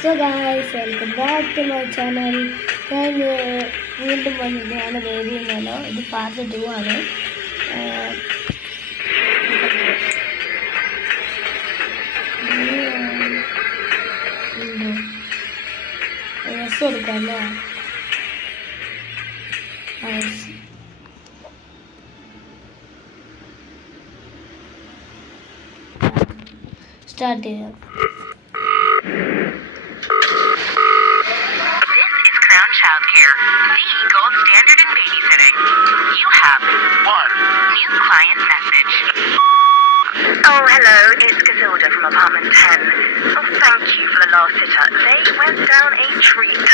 So guys, welcome back to my channel. ഞാൻ വീണ്ടും വന്നതാണ് ബേബി എന്നല്ലോ. ഇത് പാർട്ട് 2 ആണ്. രസം എടുക്കാമല്ലേ? സ്റ്റാർട്ട് ചെയ്യാം. Childcare, the gold standard in babysitting. You have one new client message. Oh, hello, it's Gazilda from apartment 10. Oh, thank you for the last sitter. They went down a treat.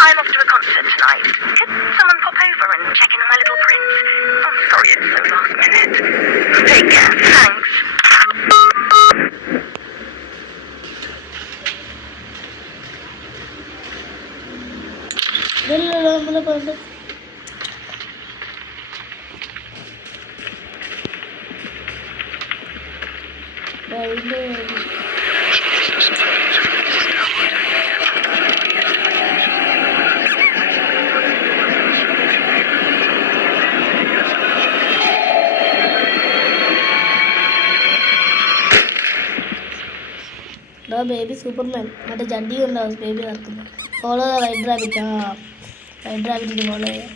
I'm off to a concert tonight. Could someone pop over and check in on my little prince? I'm sorry it's so last minute. Take care, thanks. നമ്മളെ പണ്ട് baby Superman മറ്റേ ജഡ്ഡി ഉണ്ടാവും baby നടക്കുന്നത്. Follow white rabbit. White റാബിറ്റിന് follow ചെയ്യാം.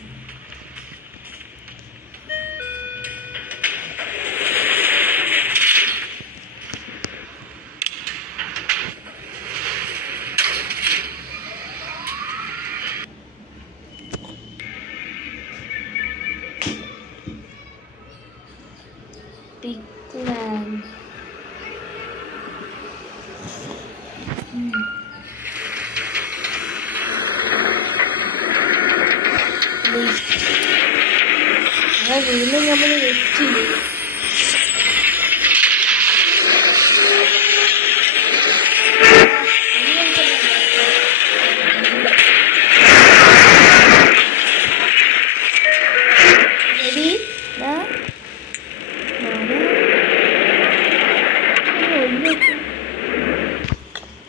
പിക്മാൻ വീണ്ടും നമ്മൾ വെച്ച്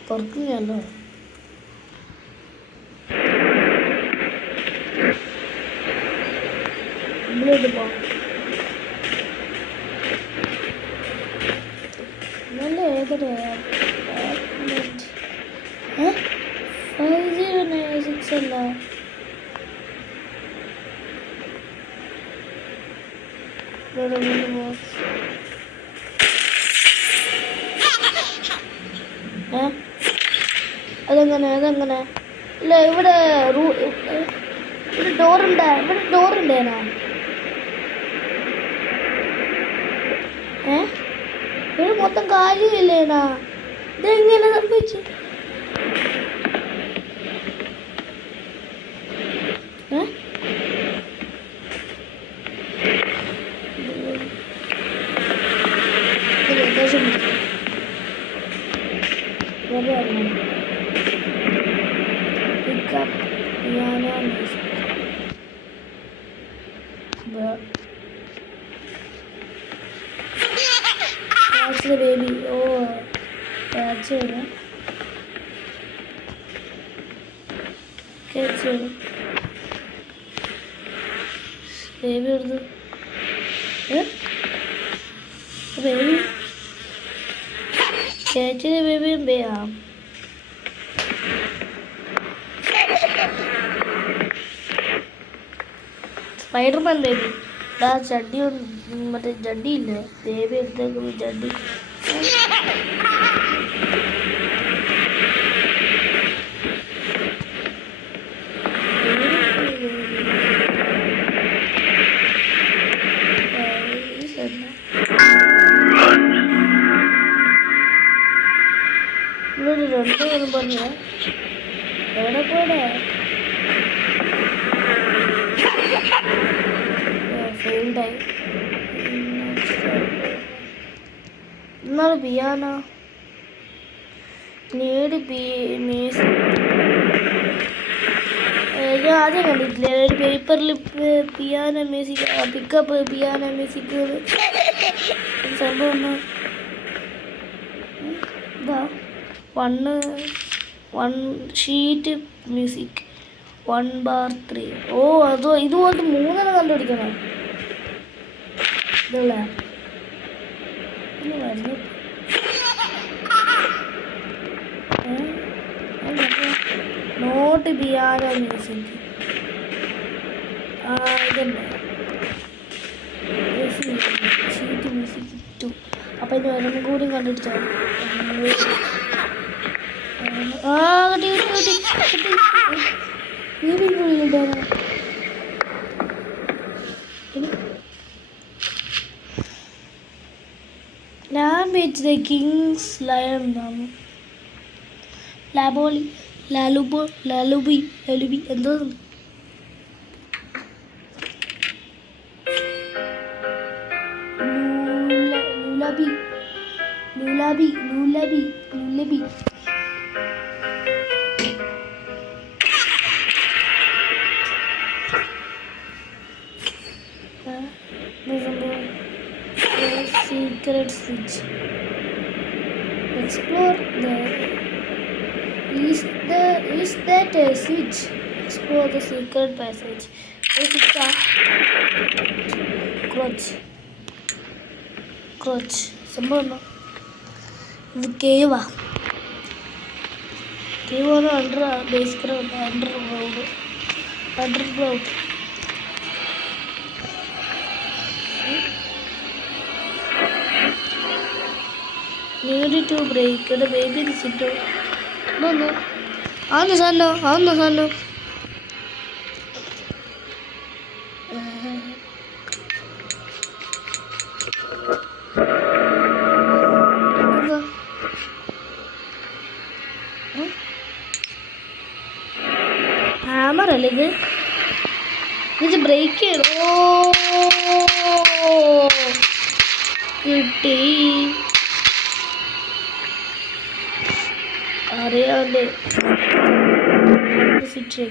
തുറക്കുന്നല്ലോ. മുമ്പിലോട്ട് പോവാം. നല്ല ഏതൊരു 5096 അല്ല. അതെങ്ങനെ ഇല്ല ഇവിടെ ഡോറുണ്ടോ? ഇവിടെ ഡോറുണ്ടേനാ? ഇവിടെ മൊത്തം കാര്യമില്ലേനാ? ഇതെങ്ങനെ സംഭവിച്ചു? Baby, oh, that's it. Catch it. Baby, baby. Catch it, baby, baby. Spider-Man, baby. ജഡ്ഡി മറ്റേ ജഡ്ഡി ഇല്ലേ? ബേബി എടുത്തേക്കുന്ന ജഡ്ഡി. ഇവിടെ 2 പേരും പറഞ്ഞ എവിടെ പോടെ ഫെയിൽഡായി. എന്നാലും പിയാനോ നീട് മ്യൂസിക് ഞാൻ ആദ്യം കണ്ടിട്ടില്ല. ഒരു പേപ്പറിൽ piano music pickup piano music സംഭവം ഇതാ 1 1 ഷീറ്റ് മ്യൂസിക് 1/3. ഓ അത് ഇതുപോലത്തെ 3 കണ്ടുപിടിക്കണം. ഇതല്ല വരുന്നു. Not piano music. ഇതന്നെ ഷീറ്റ് മ്യൂസിക് 2. അപ്പം ഇത് ഒരെണ്ണം കൂടി കണ്ടുപിടിച്ചാൽ ഞാൻ വെച്ചത് കിങ്സ് ലയൺ എന്നാണ്. ലാലുബി എന്തോ ലുലബി. Secret switch. Explore the. Is that a switch? Explore the secret passage. Is it a crutch? സംഭവം ഇത് കേവാ. കേവാണ് under base ground. Underground. Need to break the baby sitter. No. On the sun. Hammer അല്ലേ ഇത് break ചെയ്യണം. കിട്ടി. അറിയാതെ switch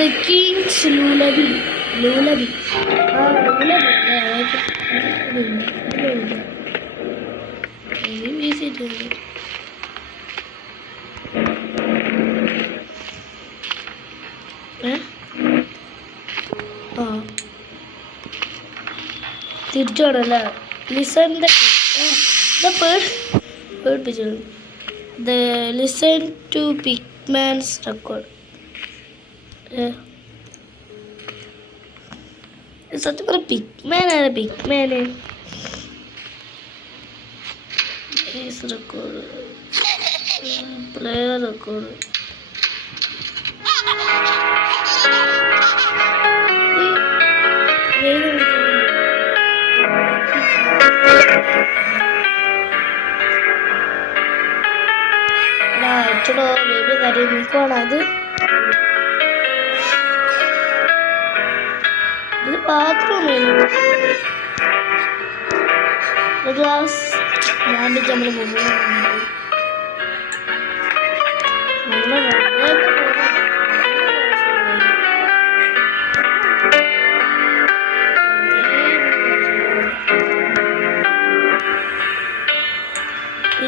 The King's Lullaby. Lullaby. തിരിച്ചോടല്ല. Listen the bird pigeon. The listen to Pigman's record. സത്യം പറ പിഗ്മാനാണ്. റെക്കോർഡ് പ്ലെയർ റെക്കോർഡ് അയച്ചടോ ബേബി കാര്യം നിൽക്കുവാണ്. ഇത് ബാത്റൂം ഗ്ലാസ് ഞാൻ നമ്മൾ മുമ്പ്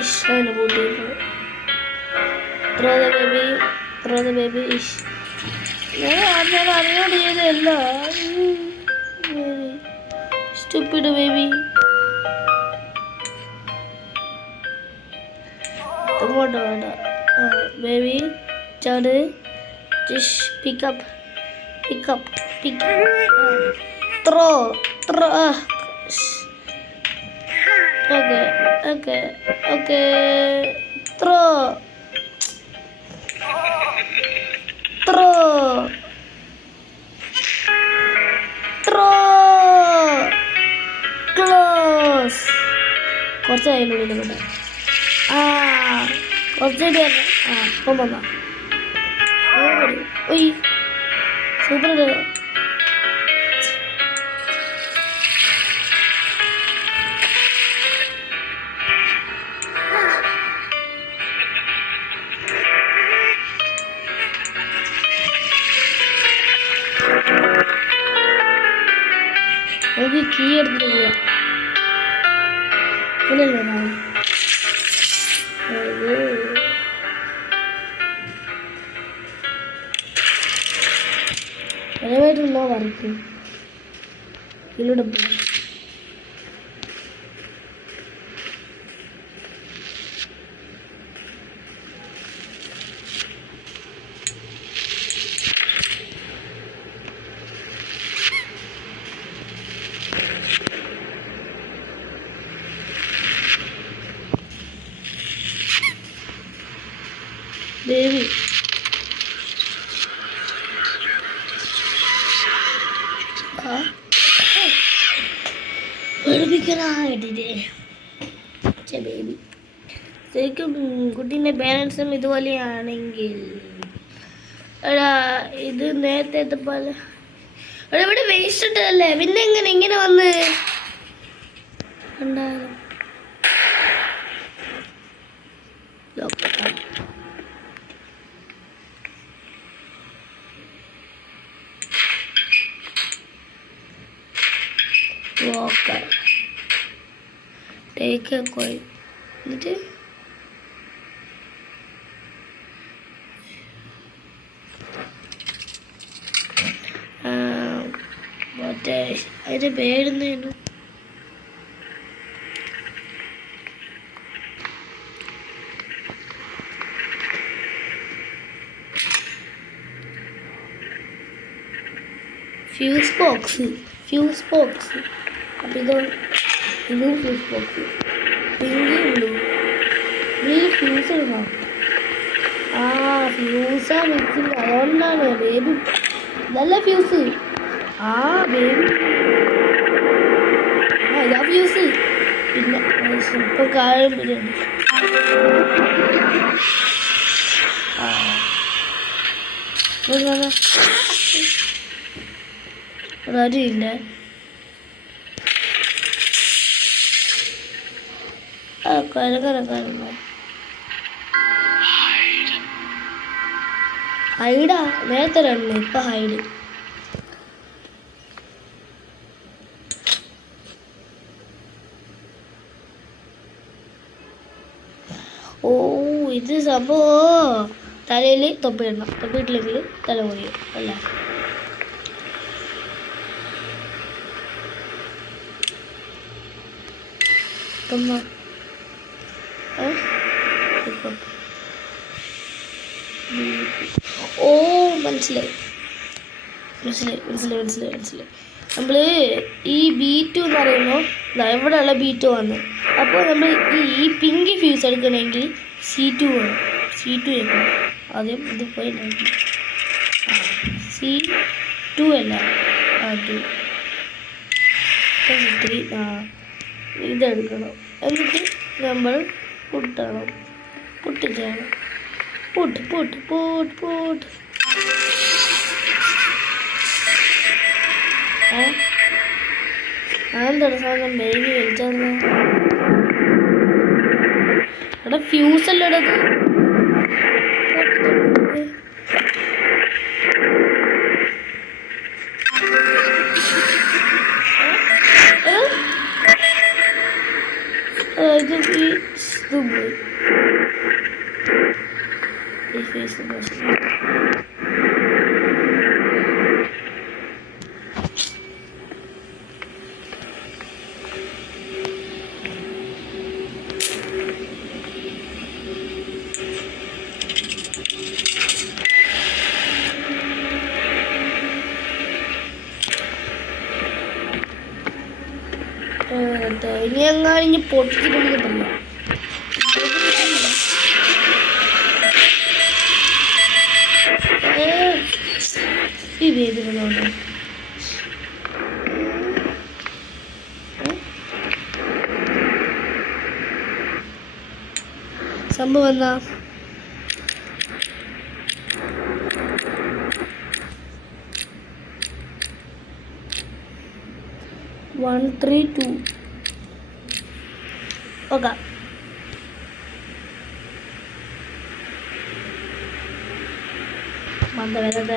ഇഷ്ടാണ് കൂട്ടിയിട്ട് throw the baby ish. ഞാൻ അറിയോട് ചെയ്തല്ല. Stupid baby. അങ്ങോട്ട് വേണ്ട. Baby ചാട്. Just pick up. Throw. Okay. Throw. Close. കുറച്ച് അതിനുള്ളിൽ കൊണ്ട് കുറച്ച് ഇപ്പം വന്നാ സൂപ്പർ. നമുക്ക് കീ എടുത്തിട്ട് പോവാം. elevator working. ഇതിലൂടെ പോവാം. ദേവി പഠിപ്പിക്കാനായിട്ടില്ലേ ബേബി. ശരിക്കും കുട്ടീൻ്റെ പേരൻസും ഇതുപോലെയാണെങ്കിൽ എടാ ഇത് നേരത്തെ പോലെ എടാ ഇവിടെ വേസ്റ്റ് ഇട്ടതല്ലേ, പിന്നെ എങ്ങനെ ഇങ്ങനെ വന്ന് ഉണ്ടാകും. Walker. Take a coin. എന്നിട്ട് മറ്റേ അതിൻ്റെ പേരെന്തായിരുന്നു? Fuse box. അപ്പം ഇതും fuse box. Pinky blue fuse ഇടണം. ആ ഫ്യൂസാ മിക്സിൽ, അതുകൊണ്ടാണ് ബേബി. ഇതല്ല ഫ്യൂസ്. ആ ബേബി ഇതാ ഫ്യൂസ്. പിന്നെ ഇപ്പം കാര്യം ബിരിയാണി. അറിയില്ല. ഹൈഡാ നേരത്തെ രണ്ടു, ഇപ്പൊ ഹൈഡ്. ഓ ഇത് സംഭവം തലയിൽ തൊപ്പിയിടണം. തൊപ്പിയിട്ടില്ലെങ്കിൽ തല മുറിയും അല്ല. ഓ മനസ്സിലായി. നമ്മൾ ഈ B2 എന്ന് പറയുമ്പോൾ എവിടെയുള്ള B2 വന്ന്, അപ്പോൾ നമ്മൾ ഈ പിങ്ക് ഫ്യൂസ് എടുക്കണമെങ്കിൽ C2 വേണം. C2 എടുക്കണം. ആദ്യം ഇത് പോയി C2 അല്ല, അത് 3 ഇതെടുക്കണം. എന്നിട്ട് നമ്മൾ പൊട്ടിക്കണം. അതെന്താണ് സാധനം ബേബി വലിച്ചെന്ന്? ഇവിടെ ഫ്യൂസല്ല ഇടത്. ഇത് പോയി ഈ ഫേസ്. ഇനി എങ്ങാനും പൊട്ടിക്കൊണ്ടിരിക്കില്ല. ഈ ബേബികളുണ്ട്. സംഭവം എന്താ? 132. ഓക്കെ. വന്നത്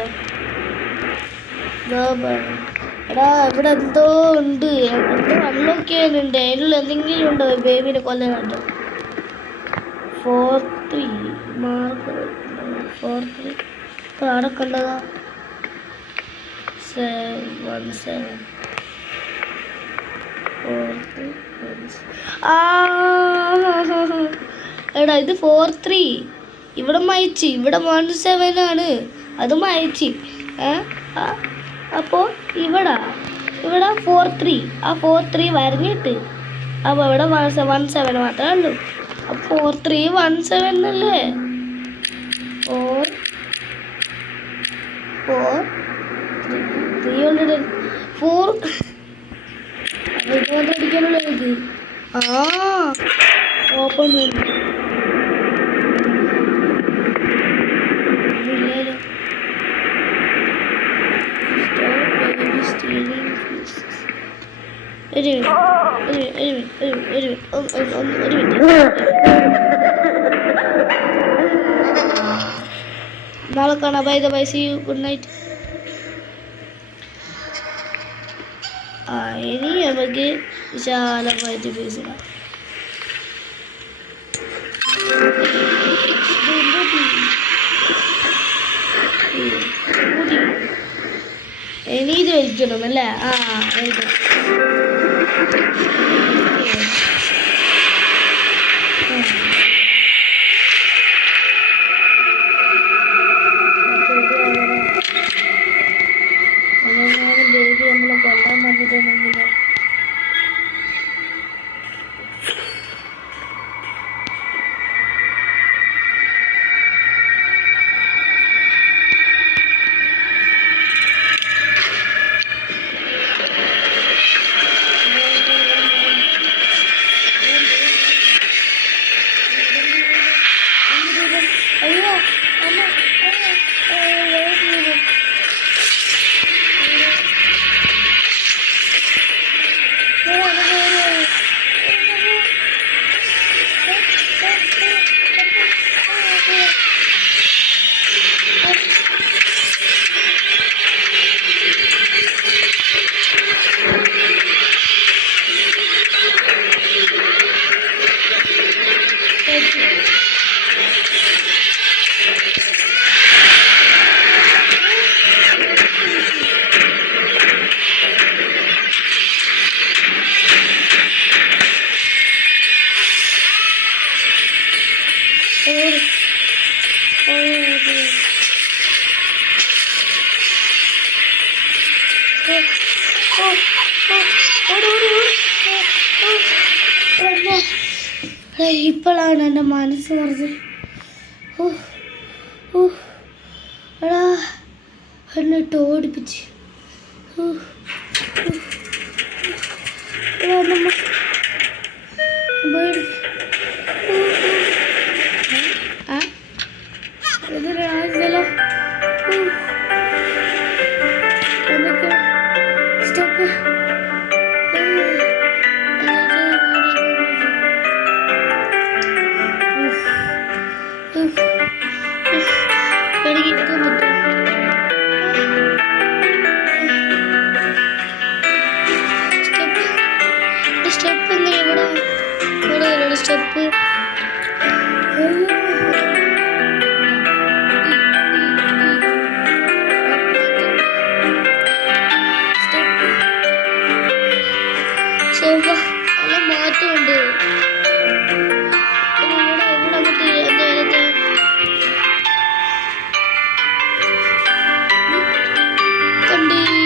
എടാ ഇവിടെ എന്തോ ഉണ്ട്, എന്തോ അൺലോക്ക് ചെയ്യാനുണ്ട്. അതിനുള്ള എന്തെങ്കിലും ഉണ്ടോ ബേബിനെ കൊല്ലാനുണ്ട്? 43 മാർക്ക് 43 ഇപ്പം ആടെ കണ്ടതാ 17 എടാ ഇത് 43 ഇവിടെ അയച്ച്, ഇവിടെ 17 ആണ്, അതും അയച്ച്. അപ്പോൾ ഇവിടെ 43, ആ 43 വരഞ്ഞിട്ട് അപ്പോൾ ഇവിടെ 17 മാത്രമേ ഉള്ളൂ. അപ്പോൾ 43 17 അല്ലേ? 4 3 ഓൾറെഡി 4 ഇത് അടിക്കാനുള്ള ഇത്. ഓപ്പൺ നാളെ കാണാം. Bye bye, see you, good night. ഇനി നമുക്ക് വിശാലമായിട്ട് ഫേസ് ചെയ്യാം. ഇനി ഇത് വലിക്കണം അല്ലേ? വലിക്കണം. ബേബി നമ്മളെ കൊല്ലാൻ വന്നിട്ടുണ്ടെങ്കിലോ? അയ്യോ അമ്മ, ഇപ്പോഴാണ് എൻ്റെ മനസ്സ് പറഞ്ഞത്. എടാ എന്നിട്ട് ഓടിപ്പിച്ച് സ്റ്റോപ്പ്. സ്റ്റെപ്പ് ഇവിടെ സ്റ്റെപ്പ്. നല്ല മാറ്റമുണ്ട്. ഇവിടെ മറ്റേ എന്താ കണ്ടില്ല.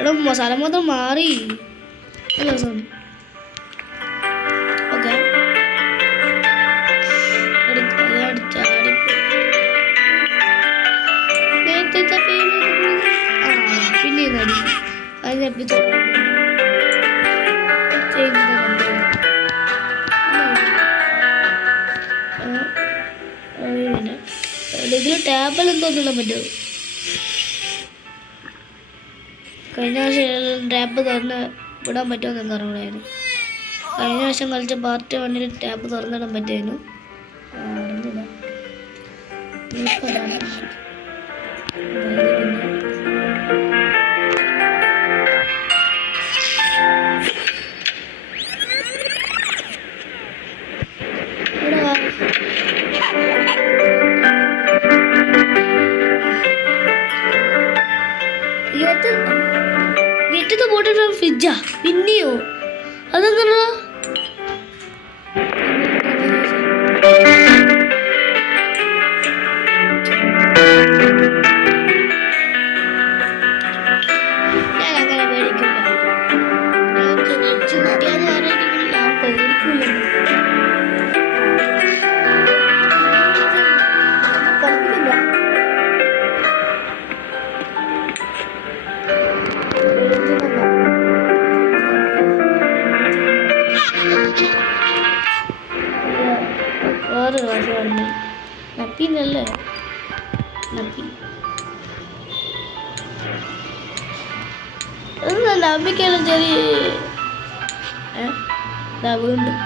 എടാ മസാല മാത്രം മാറി അല്ല സോറി. ഓക്കെ പിന്നെ നടി അതിന് എപ്പിസോഡ് ചെയ്യുന്നത് ടാബിൽ എന്തോന്നില്ല പറ്റും. കഴിഞ്ഞ പ്രാവശ്യം ടാബ് തുറന്ന് വിടാൻ പറ്റുമെന്ന് എനിക്ക് അറിയില്ലായിരുന്നു. കഴിഞ്ഞ പ്രാവശ്യം കളിച്ച പാർട്ട് 1 ടാബ് തുറന്നിടാൻ പറ്റുമായിരുന്നു. അറിഞ്ഞില്ല. വീട്ടിൽ പോയിട്ട് ഫ്രിഡ്ജാ പിന്നെയോ അതെന്താ ഞാൻ അങ്ങനെ പേടിക്കില്ല. ഞാൻ ഫ്രിഡ്ജ് കിട്ടിയാന്ന് പറഞ്ഞിട്ടുണ്ടെങ്കിൽ ഞാൻ പേടിക്കില്ല. വേറൊരു ഭാഷ പറഞ്ഞു നപ്പീനല്ലേ നപ്പി നമ്പിക്കല്ല ചെറിയ വീണ്ടും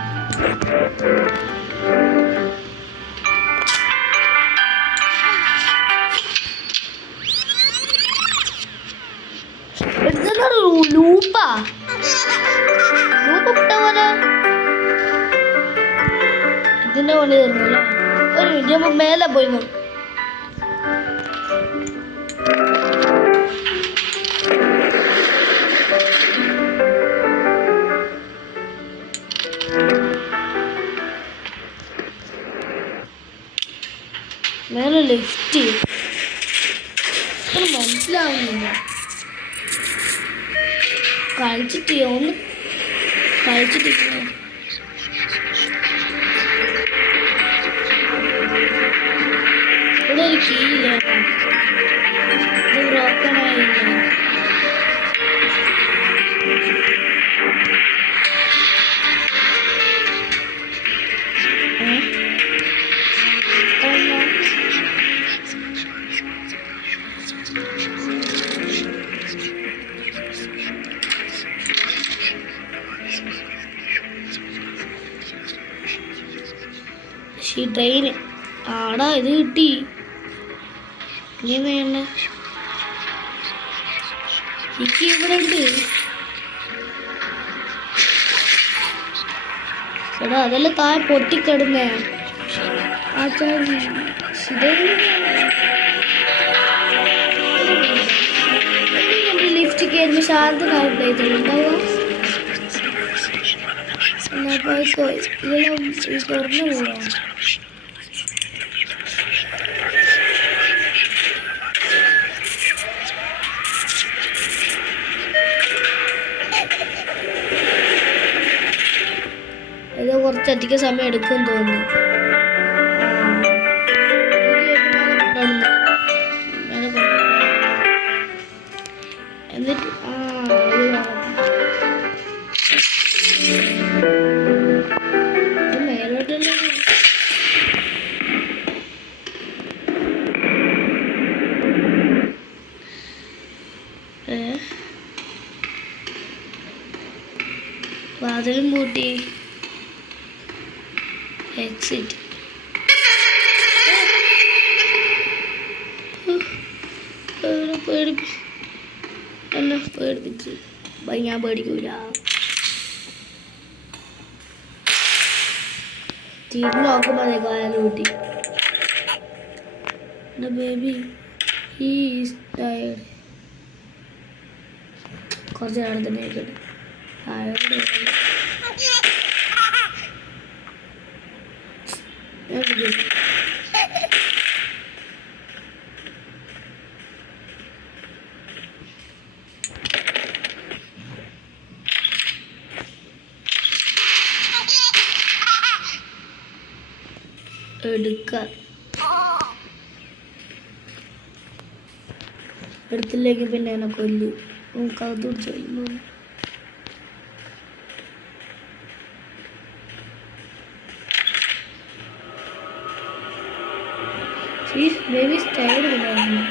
ലൂപ്പാ ലൂപ്പ് ഇട്ട പോലെ ഇതിന്റെ പണി തീർന്നല്ലേ. ഒരു മിനിറ്റ് നമ്മൾ മേലെ പോയി നോക്കും. മേലെ ലിഫ്റ്റ് മനസ്സിലാവുന്നില്ല. കളിച്ചിട്ട് ഒന്ന് കളിച്ചിട്ടില്ല. ഇവിടെ ഒരു കീ ഇല്ല. ഇത് ബ്രോക്കൺ ആയില്ല. ട്രെയിന് ആടാ ഇത് കിട്ടി. ഇനി വേണ്ട എനിക്ക് ഇവിടെ ഉണ്ട്. എടാ അതെല്ലാം താഴെ പൊട്ടിക്കിടന്നേ. ലിഫ്റ്റ് കയറുമ്പോൾ ശാന്തനായ പ്ലേസ് ഉണ്ടാവുക. ഇതെല്ലാം തുറന്നു പോവാ. ഇത് കുറച്ചധികം സമയം എടുക്കും തോന്നുന്നു. എന്നിട്ട് മേലോട്ടല്ല വാതിലും പൂട്ടി. എക്സിറ്റ് എന്നെ പേടിപ്പിച്ച് ഞാൻ പേടിക്കൂല. തിരിഞ്ഞ് നോക്കുമ്പോൾ അതേ കായാലും കൂട്ടി. Baby is tired. കുറച്ച് നേരം തന്നെ ആയിക്കോട്ടെ. എടുത്തില്ലെങ്കിൽ പിന്നെ എന്നെ കൊല്ലു. അത് ചെയ്യുന്നു. ബേബി സ്റ്റൈൽ ഉണ്ടായിരുന്നു.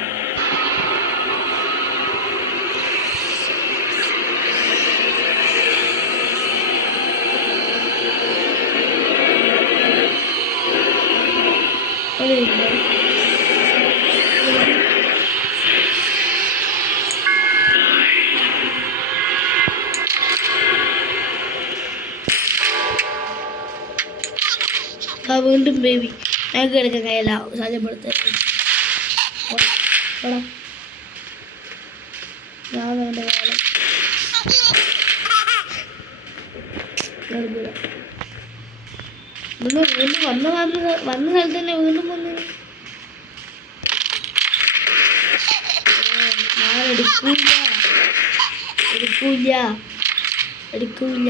വീണ്ടും ബേബി ഞങ്ങൾക്ക് എടുക്കാൻ കഴിയില്ല സാധ്യപ്പെടുത്ത ഞാൻ വേണ്ട കാലം വീണ്ടും വന്ന സ്ഥലത്ത് തന്നെ വീണ്ടും വന്നു. ഞാൻ എടുക്കൂല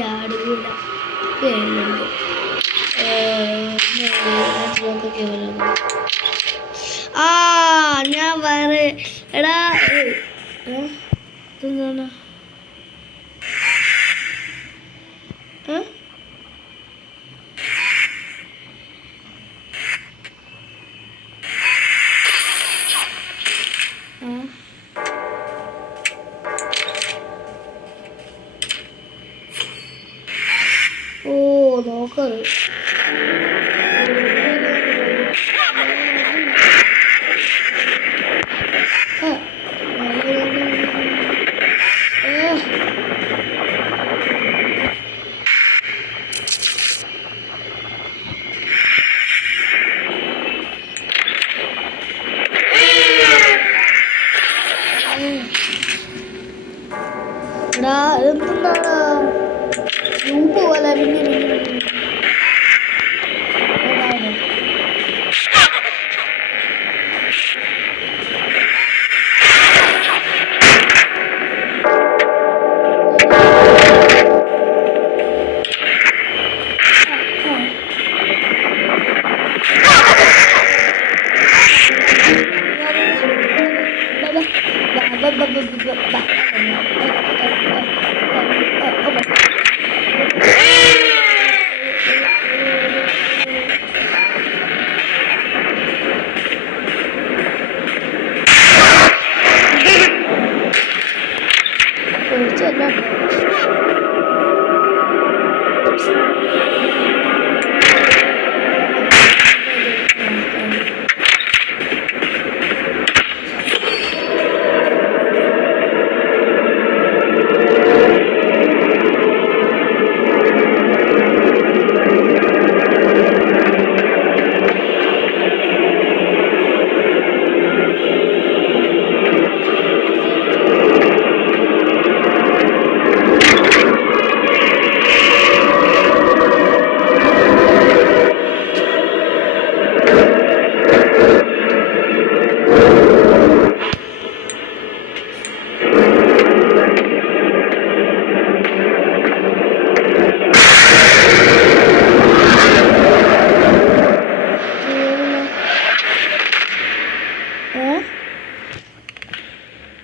ഞാൻ വേറെ എടാ എന്താണ് ഓ നോക്കറ് എടാ എന്താണ് ൂപ്പ് പോലെ പിന്നെ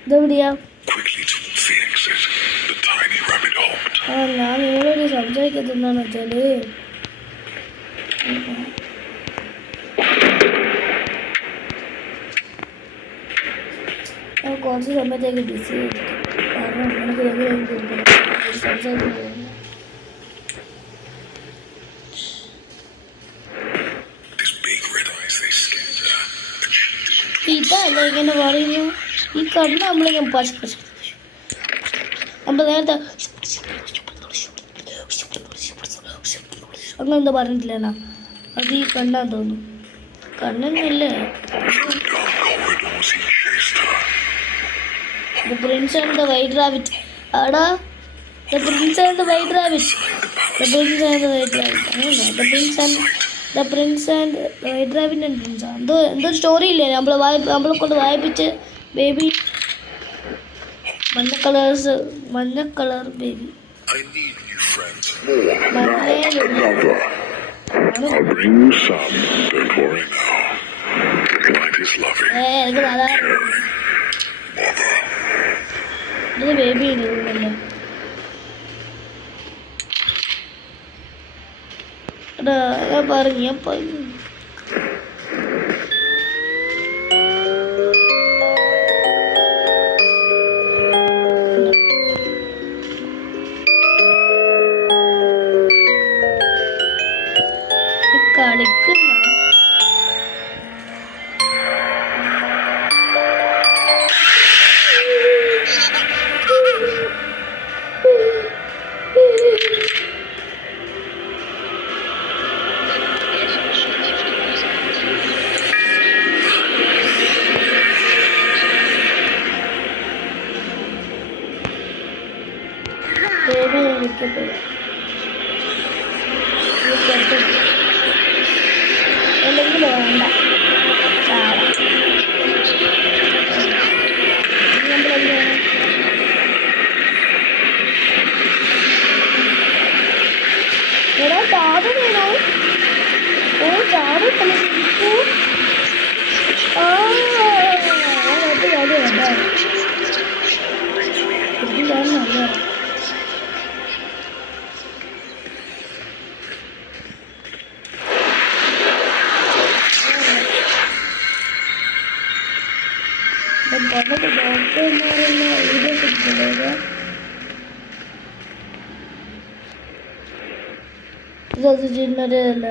ഇതെവിടെയാ? ഞാൻ നിങ്ങളോട് സംസാരിക്കുന്നത് എന്താണെന്ന് വെച്ചാല് ഞാൻ കുറച്ച് സമയത്തേക്ക് ബിസി ആയിരിക്കും. കാരണം എനിക്ക് സംസാരിക്കുന്നത് ഇതല്ല ഇങ്ങനെ പറയുന്നു. ഈ കണ്ണ് നമ്മളിങ്ങനെ നമ്മൾ നേരത്തെ അങ്ങനെന്താ പറഞ്ഞിട്ടില്ല. അത് ഈ കണ്ണാന്ന് തോന്നുന്നു. കണ്ണന്നല്ലേ The Prince and the White Rabbit. Ada, The Prince and the White Rabbit. The Prince and the White Rabbit. The Prince and the White Rabbit and Prince. എന്തൊരു സ്റ്റോറി ഇല്ലേ നമ്മളെ കൊണ്ട് വായിപ്പിച്ച് ബേബി മഞ്ഞ കളർ ബേബി എനിക്ക് അതാ ഇത് baby ഇല്ലല്ലോ. എടാ ഞാൻ പറഞ്ഞു കളിക്കുന്ന അല്ലെങ്കിൽ വേണ്ട എടാ ചാട് വേണോ ഓ ചാട് കളിക്കൂ നല്ല ഡോക്ടർ ഡോക്ടർമാരെന്ന വീഡിയോസ് ഇട്ടിട്ടുണ്ടോ ഇതത് ചിന്നരല്ല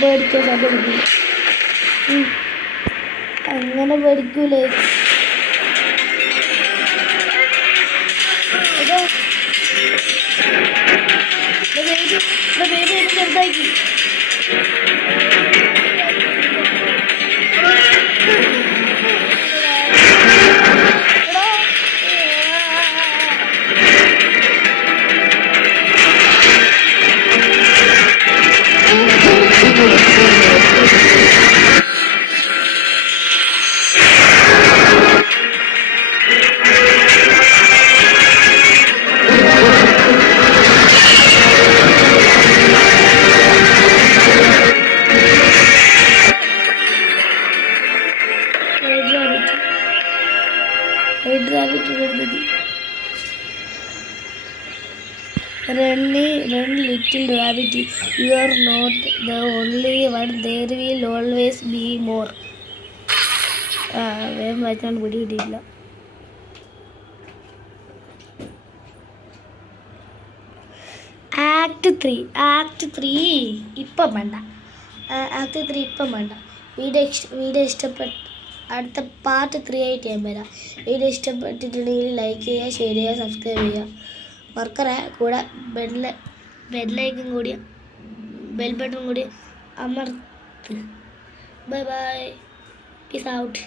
പേടിക്കോ പേടിക്കും അങ്ങനെ പേടിക്കൂലേ ബേബി ചെറുതാക്കി Run, little rabbit. You are not the only one. There will always be more. വേഗം വായിച്ചാൽ പിടിയിട്ടില്ല. ആക്ട് 3 ഇപ്പം വേണ്ട. ആക്ട് 3 ഇപ്പം വേണ്ട. വീഡിയോ ഇഷ്ടപ്പെട്ട അടുത്ത പാർട്ട് 3 ആയിട്ട് ഞാൻ വരാം. വീഡിയോ ഇഷ്ടപ്പെട്ടിട്ടുണ്ടെങ്കിൽ ലൈക്ക് ചെയ്യുക, ഷെയർ ചെയ്യുക, സബ്സ്ക്രൈബ് ചെയ്യുക. മറക്കറ കൂടെ ബെല്ലൈക്കും കൂടി ബെൽ ബട്ടൺ കൂടി അമർത്ത്. Bye bye. Peace out.